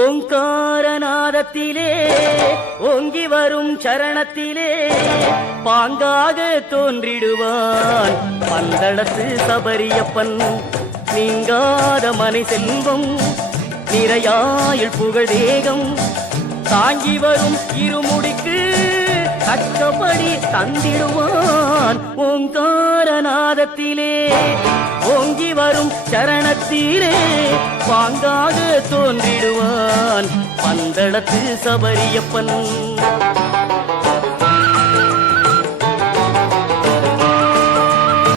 ஓங்காரநாதத்திலே ஓங்கி வரும் சரணத்திலே பாங்காக தோன்றிடுவான் பந்தளத்து சபரியப்பன். நீங்காத மனை செல்வம் நிறையாயுள் புகழ் தேகம் தாங்கி வரும் இருமுடிக்கு தக்கபடி தந்திடுவான் ஓங்காரநாதத்திலே ஓங்கி வரும் சரணத்திலே பாங்காக தோன்றிடுவான் பந்தளத்து சபரியப்பன்.